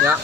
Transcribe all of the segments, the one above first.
Ya.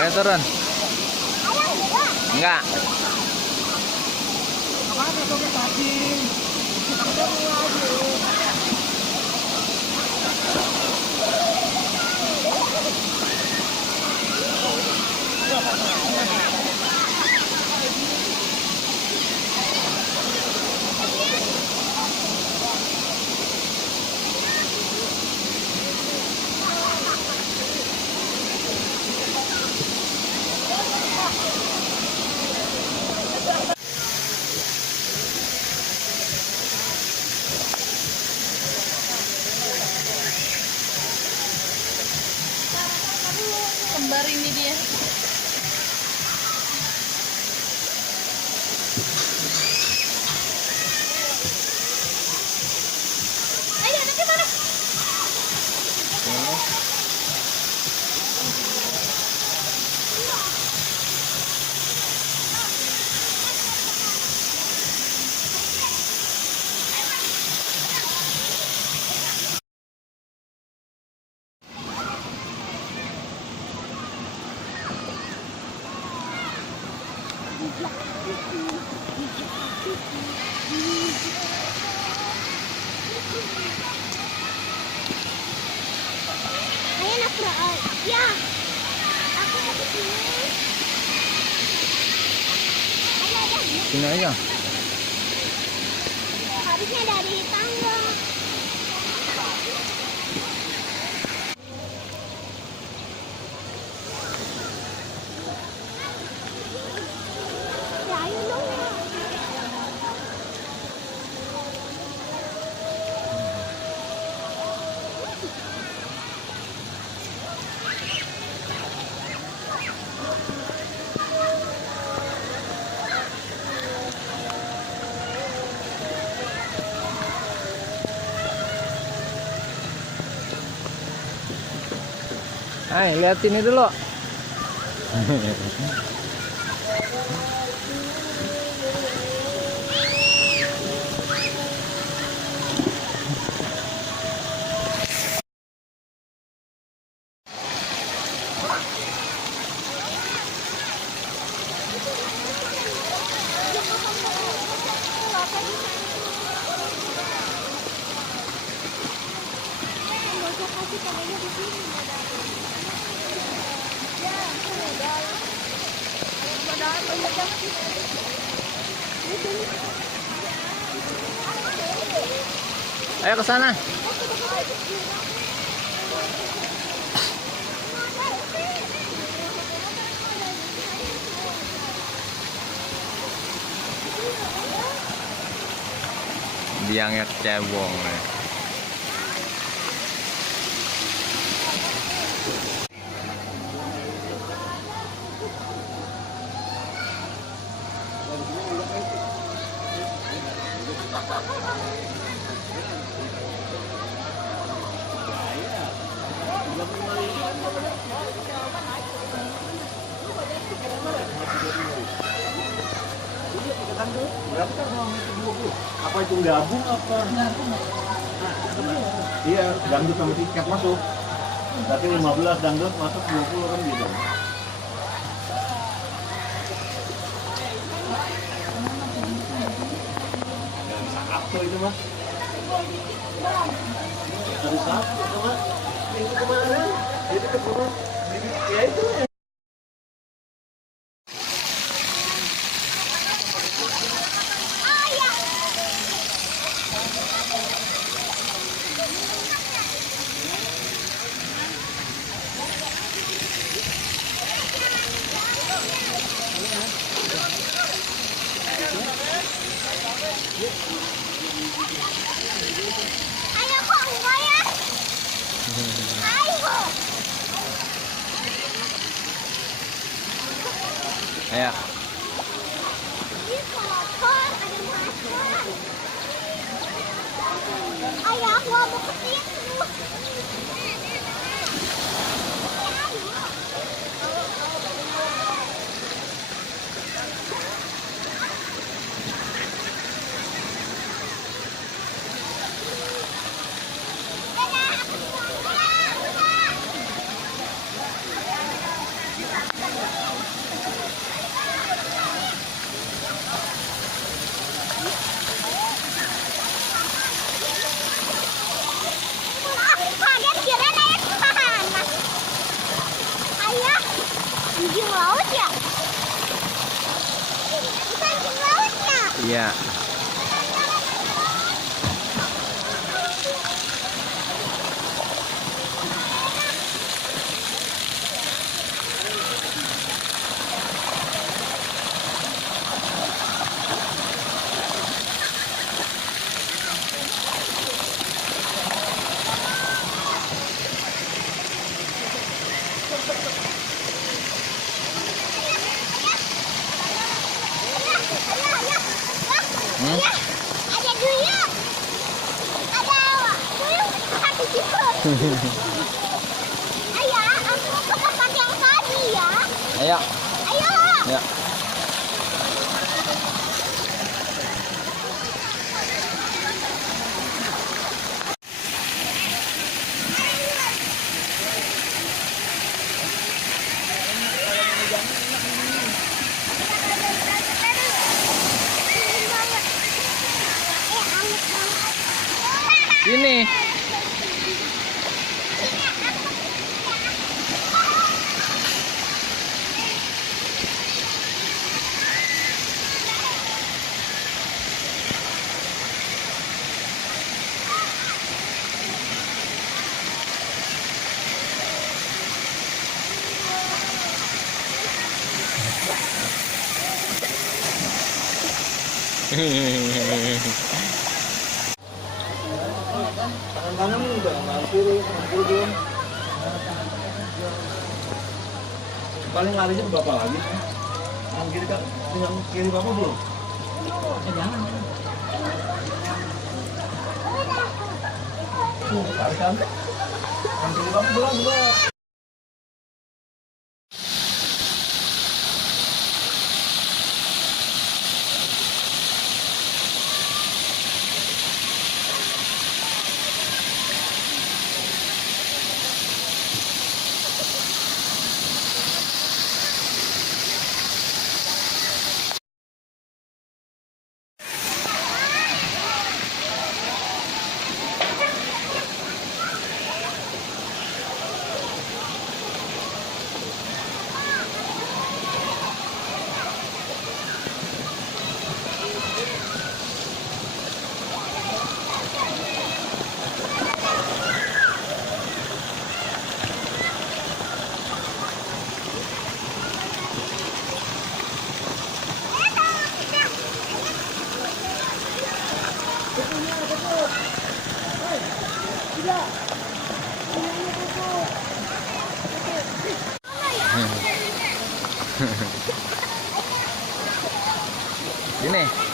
Ayo turun. Enggak. Kembar ini dia. Ayo, nanti mana? Ayo nak ya. Aku mau ke sini. Ayo. Sini aja. Habisnya dari tangga. Ya, ayo dong. Hai, lihat ini dulu. Ayo ke sana. biangnya cebong. Berapa kan itu 20? Apa itu gabung apa? Iya, dangdut sama tiket masuk. Tapi 15 dangdut masuk 20 kan gitu. Nggak bisa Sabtu itu mah. Hari Sabtu itu mah. Minggu kemarin, itu ketemu. Ya itu. Ayo kok enggak ya? Ayo. Ayo. Ini kotor, ada macan. Ayah, aku mau ke situ. Kaget kira naik panas. Ayah, anjing laut ya? Itu anjing laut ya? Iya. Hmm? Ayah, ada duyung. Ada duyung di situ. Ayah, aku mau ke tempat yang tadi ya. Ayo. Ayo. Ya. Sini. Tangan kanan udah, tangan kiri belum. Paling larinya ke bapak lagi. Tangan kiri kan, tangan kiri bapak belum. Jangan. Tarik kan? Tangan kiri bapak belum juga. Sini.